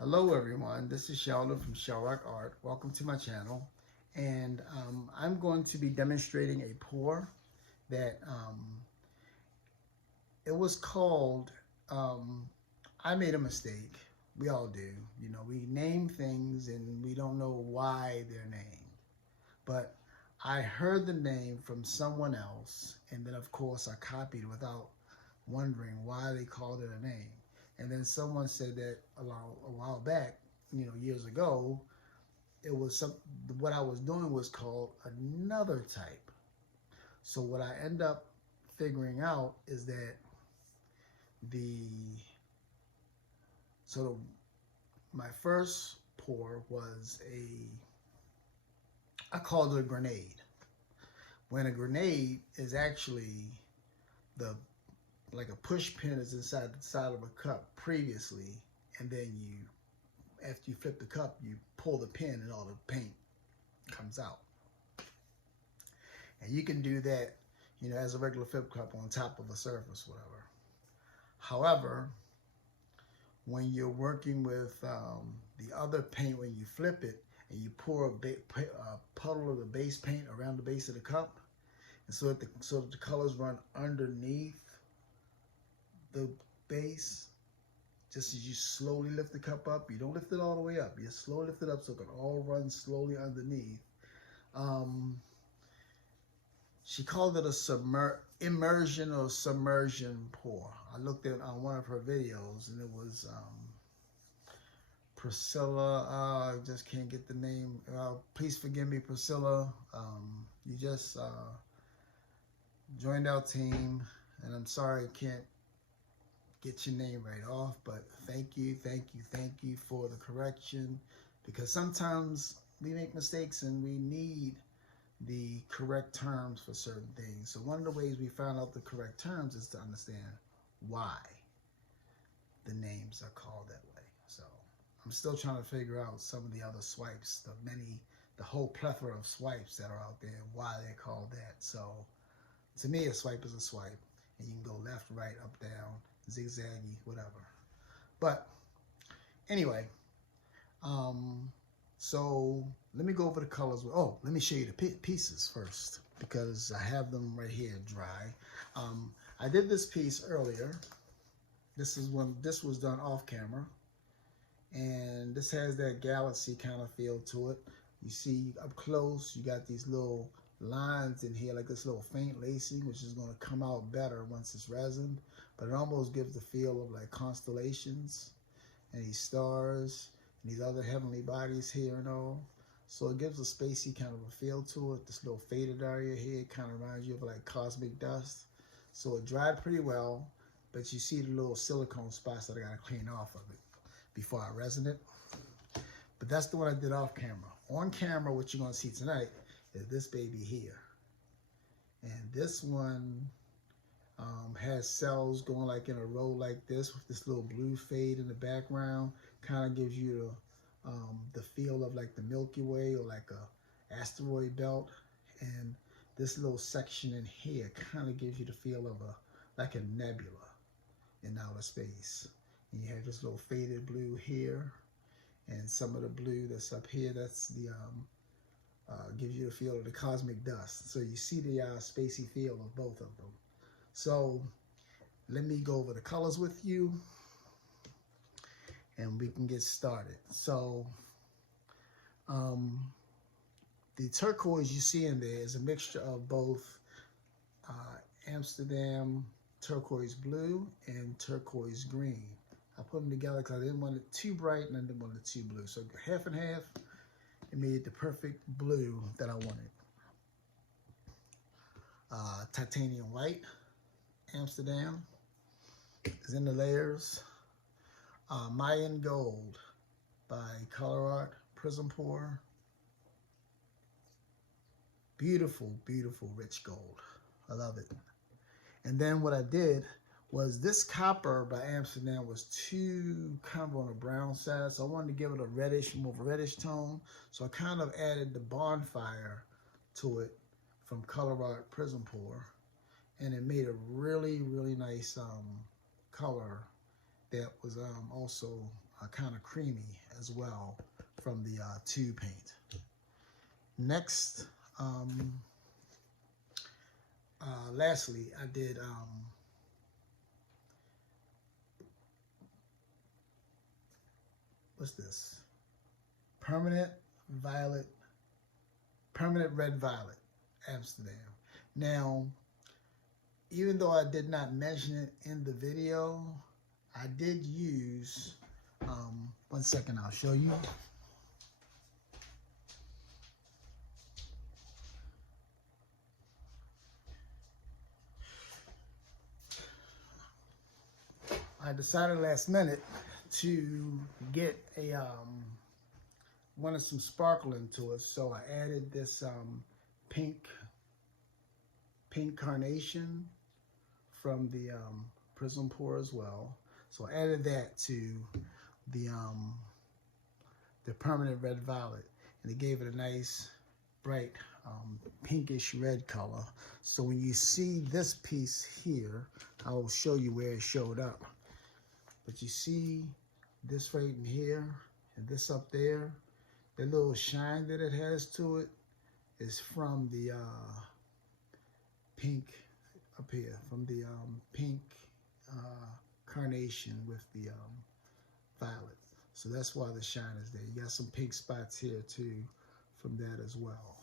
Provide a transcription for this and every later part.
Hello everyone, this is Sheldon from ColourArte Art. Welcome to my channel. And I'm going to be demonstrating a pour that it was called, I made a mistake. We all do. You know, we name things and we don't know why they're named. But I heard the name from someone else, and then of course I copied without wondering why they called it a name. And then someone said that a while back, you know, years ago, it was what I was doing was called another type. So what I end up figuring out is that the sort of my first pour was I called it a grenade. When a grenade is actually like a push pin is inside the side of a cup previously, and then after you flip the cup, you pull the pin and all the paint comes out. And you can do that, you know, as a regular flip cup on top of a surface, whatever. However, when you're working with the other paint, when you flip it and you pour a puddle of the base paint around the base of the cup, and so that the colors run underneath the base, just as you slowly lift the cup up. You don't lift it all the way up. You just slowly lift it up so it can all run slowly underneath. She called it a immersion or submersion pour. I looked at one of her videos, and it was Priscilla. I just can't get the name. Please forgive me, Priscilla. You just joined our team, and I'm sorry I can't get your name right off, but thank you for the correction, because sometimes we make mistakes and we need the correct terms for certain things. So one of the ways we found out the correct terms is to understand why the names are called that way. So I'm still trying to figure out some of the other swipes, the whole plethora of swipes that are out there, and why they're called that. So to me, a swipe is a swipe, and you can go left, right, up, down, zigzaggy, whatever. But anyway, so let me go over the colors. Oh, let me show you the pieces first, because I have them right here dry. I did this piece earlier. This was done off camera, and this has that galaxy kind of feel to it. You see up close, you got these little lines in here, like this little faint lacing, which is going to come out better once it's resined, but it almost gives the feel of like constellations and these stars and these other heavenly bodies here and all. So it gives a spacey kind of a feel to it. This little faded area here kind of reminds you of like cosmic dust. So it dried pretty well, but you see the little silicone spots that I got to clean off of it before I resin it. But that's the one I did off camera. On camera, what you're going to see tonight is this baby here. And this one has cells going like in a row like this, with this little blue fade in the background. Kind of gives you the feel of like the Milky Way or like a asteroid belt. And this little section in here kind of gives you the feel of like a nebula in outer space. And you have this little faded blue here, and some of the blue that's up here, that's the gives you the feel of the cosmic dust. So you see the spacey feel of both of them. So let me go over the colors with you, and we can get started. So the turquoise you see in there is a mixture of both Amsterdam turquoise blue and turquoise green. I put them together because I didn't want it too bright and I didn't want it too blue. So half and half, it made the perfect blue that I wanted. Titanium white, Amsterdam, is in the layers. Mayan gold by ColourArte Prizm pour. Beautiful, beautiful rich gold. I love it. And then what I did was this copper by Amsterdam was too kind of on the brown side, so I wanted to give it a reddish, more of a reddish tone. So I kind of added the Bonfire to it from ColourArte Prizm pour, and it made a really, really nice color that was also kind of creamy as well from the tube paint. Next, lastly, I did what's this? Permanent red violet, Amsterdam. Now, even though I did not mention it in the video, I did use, one second, I'll show you. I decided last minute to get a, wanted some sparkle into it, so I added this pink carnation from the Prizm pour as well. So I added that to the permanent red violet, and it gave it a nice bright pinkish red color. So when you see this piece here, I will show you where it showed up. But you see this right in here and this up there, the little shine that it has to it is from the pink up here, from the pink carnation with the violet. So that's why the shine is there. You got some pink spots here too from that as well.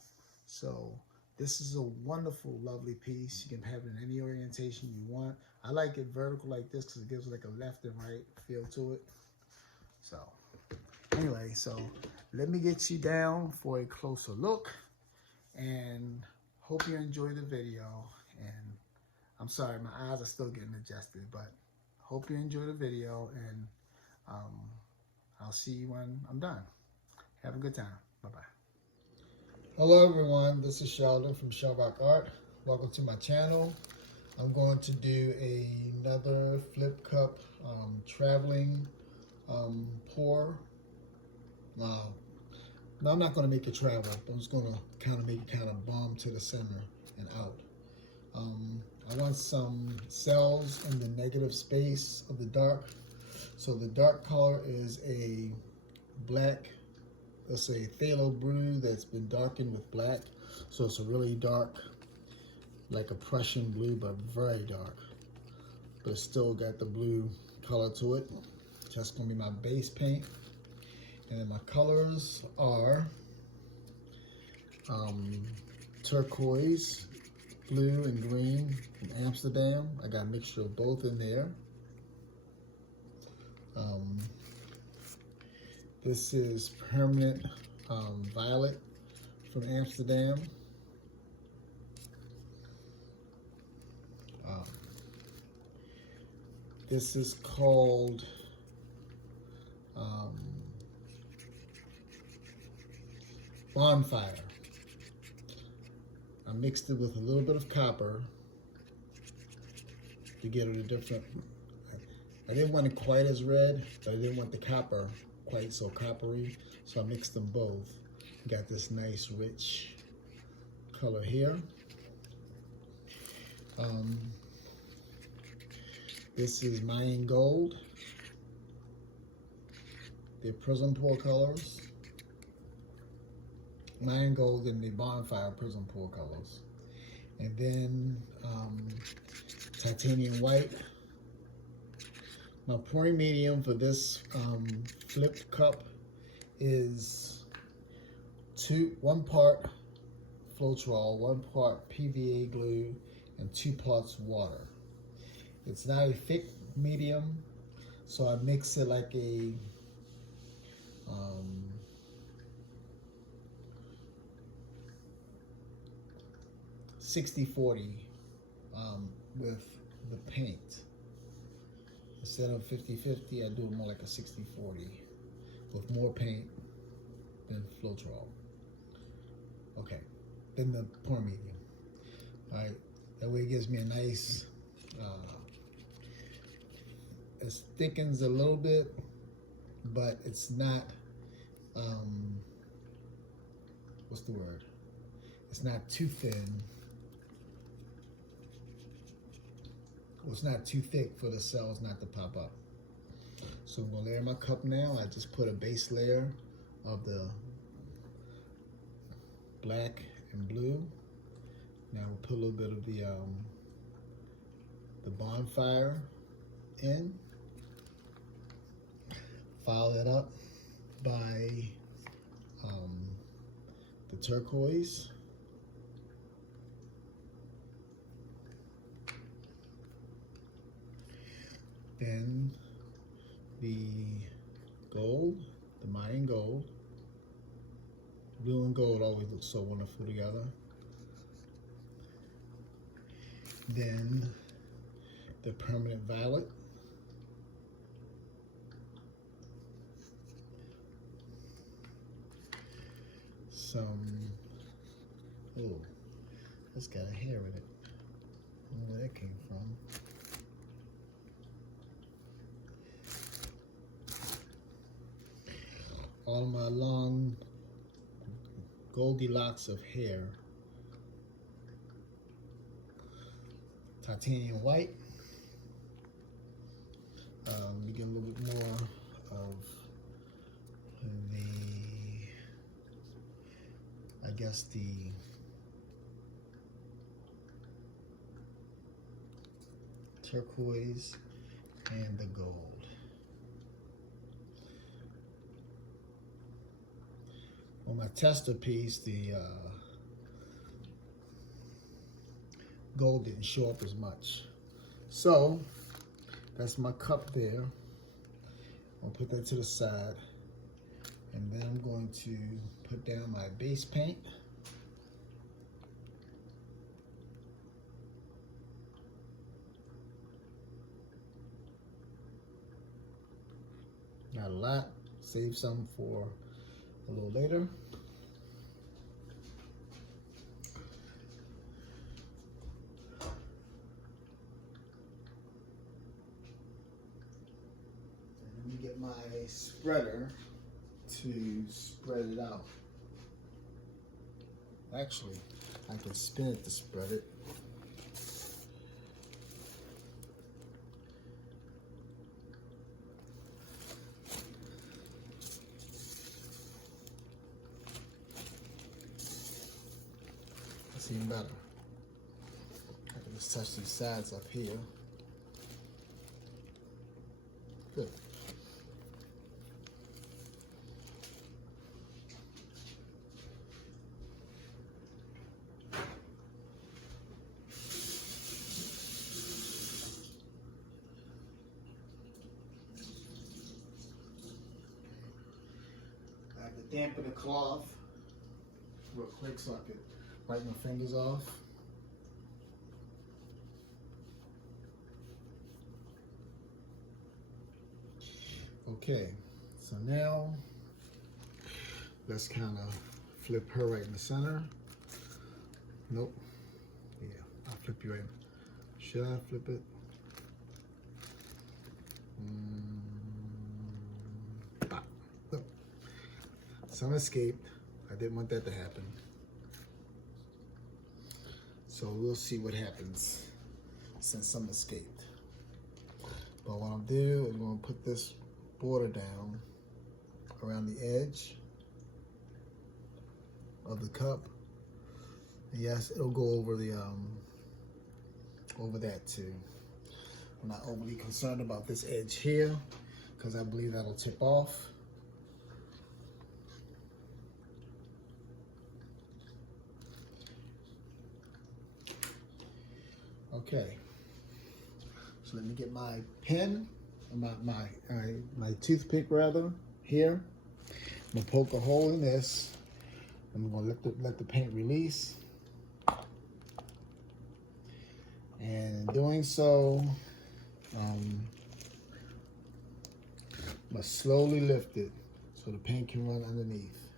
So this is a wonderful, lovely piece. You can have it in any orientation you want. I like it vertical like this because it gives like a left and right feel to it. So anyway, so let me get you down for a closer look, and hope you enjoy the video. And I'm sorry, my eyes are still getting adjusted, but hope you enjoy the video, and I'll see you when I'm done. Have a good time. Bye-bye. Hello everyone, this is Sheldon from ColourArte. Welcome to my channel. I'm going to do another flip cup traveling pour. No, I'm not going to make it travel. I'm just going to kind of make it kind of bomb to the center and out. I want some cells in the negative space of the dark. So the dark color is a black, let's say Pthalo Blue that's been darkened with black. So it's a really dark, like a Prussian blue, but very dark. But it's still got the blue color to it. That's gonna be my base paint. And then my colors are turquoise, blue, and green from Amsterdam. I got a mixture of both in there. This is permanent violet from Amsterdam. This is called Bonfire. I mixed it with a little bit of copper to get it a different. I didn't want it quite as red, but I didn't want the copper quite so coppery, so I mixed them both. Got this nice rich color here. This is Mayan Gold. The Prizm pour colors. Mayan Gold and the Bonfire Prizm pour colors. And then titanium white. My pouring medium for this flipped cup is 1 part Floetrol, 1 part PVA glue, and 2 parts water. It's not a thick medium, so I mix it like a 60-40 with the paint. Instead of 50-50, I do it more like a 60-40 with more paint than Floetrol. Okay, then the pour medium. All right, that way it gives me a nice, it thickens a little bit, but it's not, what's the word? It's not too thin. Well, it's not too thick for the cells not to pop up. So I'm gonna layer my cup now. I just put a base layer of the black and blue. Now we'll put a little bit of the Bonfire in. Follow that up by the Turquoise. Then the gold, the Mayan gold. Blue and gold always look so wonderful together. Then the permanent violet. Some, oh, that's got a hair in it. I don't know where that came from. All of my long Goldilocks of hair. Titanium white. We get a little bit more of the, I guess the turquoise and the gold. On my tester piece, the gold didn't show up as much. So that's my cup there. I'll put that to the side. And then I'm going to put down my base paint. Not a lot, save some for a little later. Let me get my spreader to spread it out. Actually, I can spin it to spread it. That's even better. I can just touch these sides up here. Good. I have to dampen the cloth real quick so I can wipe my fingers off. Okay, so now let's kind of flip her right in the center. Nope. Yeah, I'll flip you right. Should I flip it? Look. Some escaped. I didn't want that to happen. So we'll see what happens since some escaped. But what I'll do is I'm going to put this border down around the edge of the cup. And yes, it'll go over the over that too. I'm not overly concerned about this edge here because I believe that'll tip off. Okay, so let me get my pen, my toothpick rather, here. I'm gonna poke a hole in this. I'm gonna let the paint release. And in doing so, I'm gonna slowly lift it so the paint can run underneath.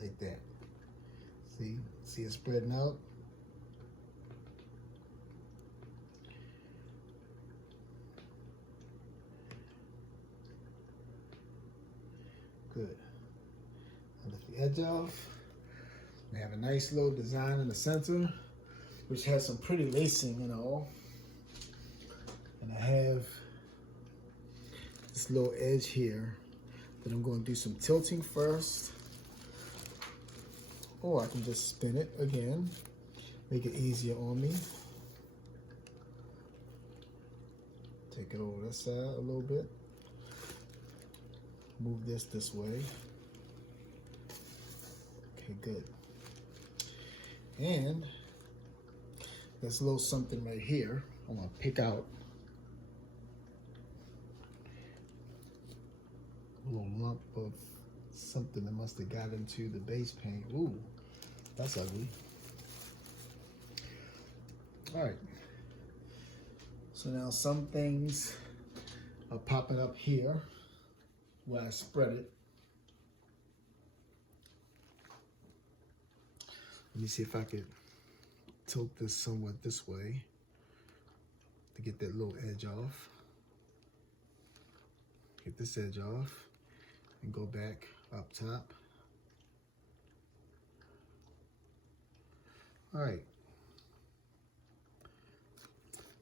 Like that. See it spreading out? Good. I'll lift the edge off. We have a nice little design in the center, which has some pretty lacing and all. And I have this little edge here that I'm going to do some tilting first. Or I can just spin it again, make it easier on me. Take it over this side a little bit. Move this way. Okay, good. And there's a little something right here. I'm gonna pick out a little lump of something that must have got into the base paint. Ooh, that's ugly. All right. So now some things are popping up here where I spread it. Let me see if I could tilt this somewhat this way to get that little edge off. Get this edge off and go back up top. All right.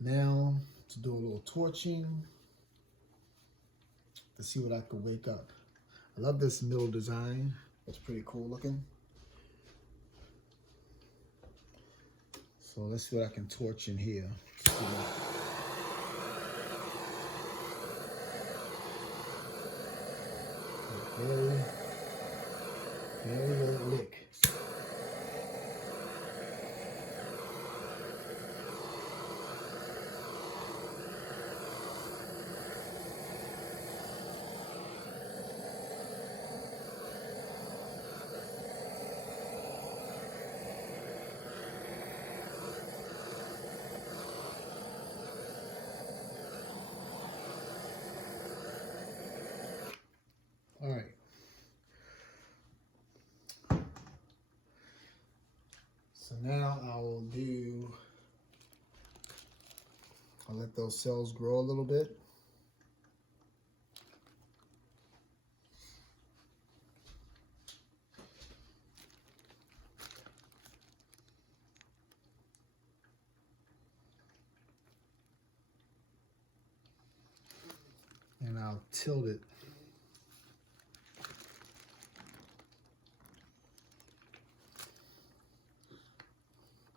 Now to do a little torching to see what I could wake up. I love this middle design. It's pretty cool looking. So let's see what I can torch in here. Very lick. All right. So now I'll let those cells grow a little bit. And I'll tilt it.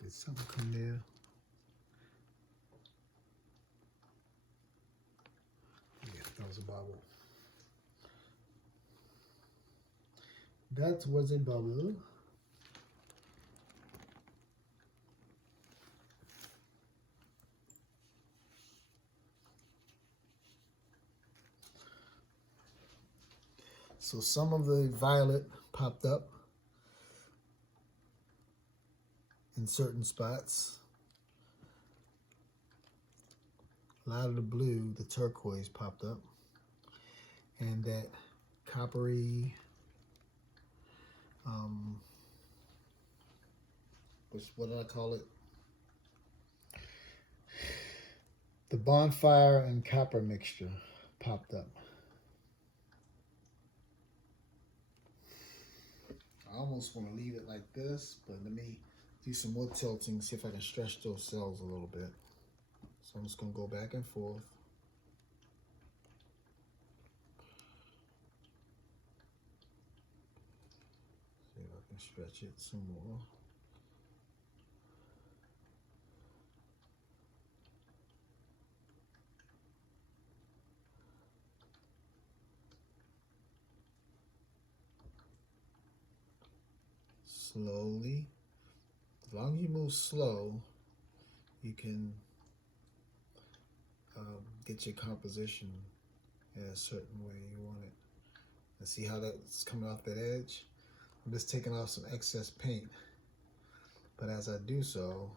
Did something come there? Yeah, that was a bubble. That was a bubble. So some of the violet popped up in certain spots. A lot of the blue, the turquoise popped up. And that coppery, what did I call it? The bonfire and copper mixture popped up. I almost want to leave it like this, but let me do some more tilting, see if I can stretch those cells a little bit. So I'm just going to go back and forth. See if I can stretch it some more. Slowly. As long as you move slow, you can get your composition in a certain way you want it. And see how that's coming off that edge? I'm just taking off some excess paint. But as I do so,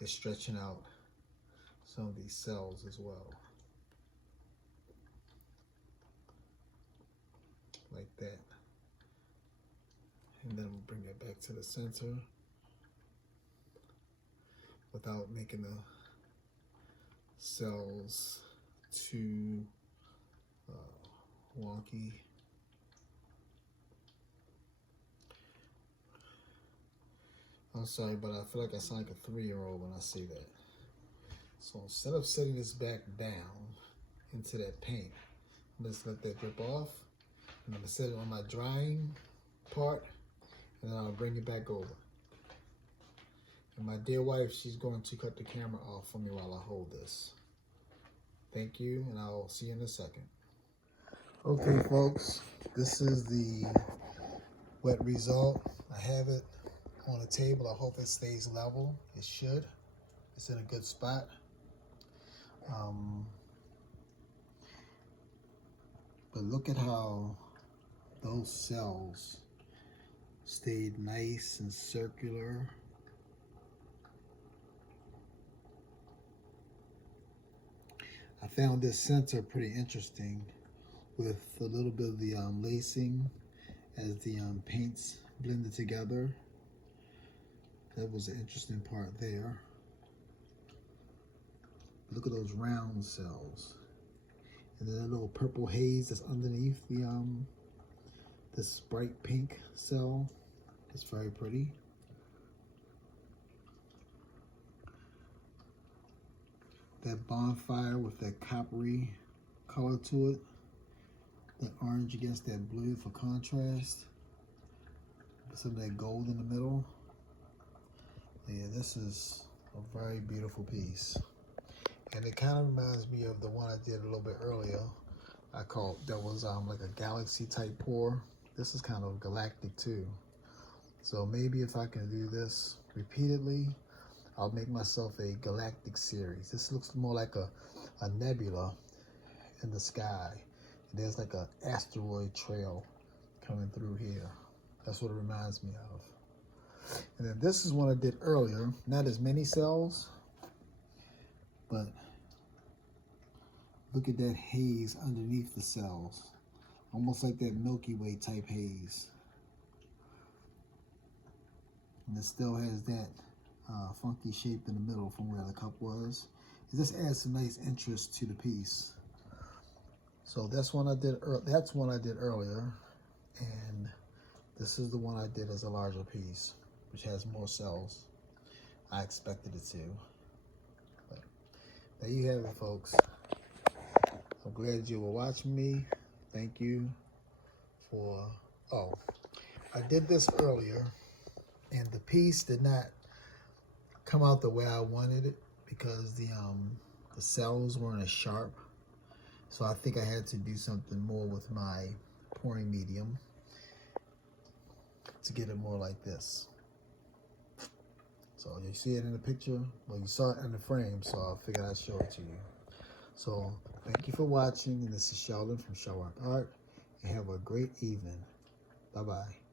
it's stretching out some of these cells as well. Like that. And then I'm bring it back to the center without making the cells too wonky. I'm sorry, but I feel like I sound like a 3-year-old when I say that. So instead of setting this back down into that paint, let's let that drip off. And I'm gonna set it on my drying part, and then I'll bring it back over. And my dear wife, she's going to cut the camera off for me while I hold this. Thank you, and I'll see you in a second. Okay, folks, this is the wet result. I have it on the table. I hope it stays level. It should. It's in a good spot. But look at how those cells stayed nice and circular. I found this center pretty interesting with a little bit of the lacing as the paints blended together. That was an interesting part there. Look at those round cells. And then a little purple haze that's underneath the this bright pink cell. It's very pretty. That bonfire with that coppery color to it. That orange against that blue for contrast. Some of that gold in the middle. Yeah, this is a very beautiful piece. And it kind of reminds me of the one I did a little bit earlier. That was like a galaxy type pour. This is kind of galactic too. So maybe if I can do this repeatedly, I'll make myself a galactic series. This looks more like a nebula in the sky. And there's like an asteroid trail coming through here. That's what it reminds me of. And then this is one I did earlier. Not as many cells, but look at that haze underneath the cells. Almost like that Milky Way type haze. And it still has that funky shape in the middle from where the cup was. It just adds some nice interest to the piece. So that's one I did. That's one I did earlier, and this is the one I did as a larger piece, which has more cells. I expected it to. But there you have it, folks. I'm glad you were watching me. Thank you for. Oh, I did this earlier, and the piece did not come out the way I wanted it because the cells weren't as sharp. So I think I had to do something more with my pouring medium to get it more like this. So you see it in the picture? Well, you saw it in the frame, so I figured I'd show it to you. So thank you for watching, and this is Sheldon from ColourArte, and have a great evening. Bye-bye.